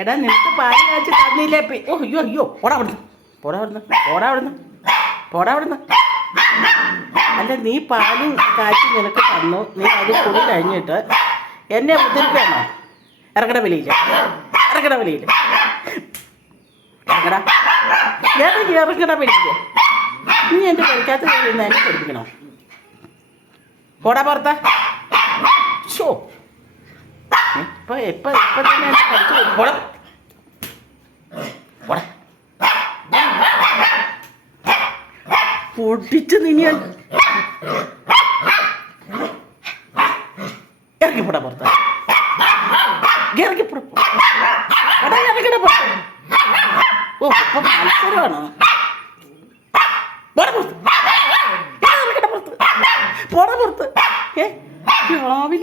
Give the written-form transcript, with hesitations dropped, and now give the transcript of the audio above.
എടാ നിനക്ക് പാല് കാച്ചി തന്നില്ലേ? ഓ അയ്യോ അയ്യോ പോടാ അവിടുന്ന്, പോടാ അവിടുന്ന്, പോടാ അവിടുന്ന്, പോടാ അവിടുന്ന്. അല്ല നീ പാലും കാച്ചി നിനക്ക് തന്നു, നീ അത് കുടി കഴിഞ്ഞിട്ട് എന്നെ ഉദ്ധരിക്കാണോ? ഇറക്കട വെളിയില്ല, ഇറക്കട വെളിയില്ല, ഇറക്കട, ഇറക്കട വെളിയില്ല. നീ എൻ്റെ കഴിക്കാത്ത കയറി എന്നെ പഠിപ്പിക്കണോ? പോടാ പുറത്ത. ഷോ ഇപ്പൊ ഇപ്പൊ ഇപ്പൊ തന്നെ എന്നെ പഠിച്ചു. പോടാ പോടാ, പൊട്ടിച്ച് നിന്നെ ഇറങ്ങിപ്പോടാ പുറത്ത്, ഇറങ്ങിപ്പോടാ, ഇറങ്ങിട പുറത്ത്. ഓ ഇപ്പൊ മത്സരമാണോ? പോടാ പുറത്ത്, ഇറങ്ങിട പുറത്ത്, പോടാ പുറത്ത്. രാവിലെ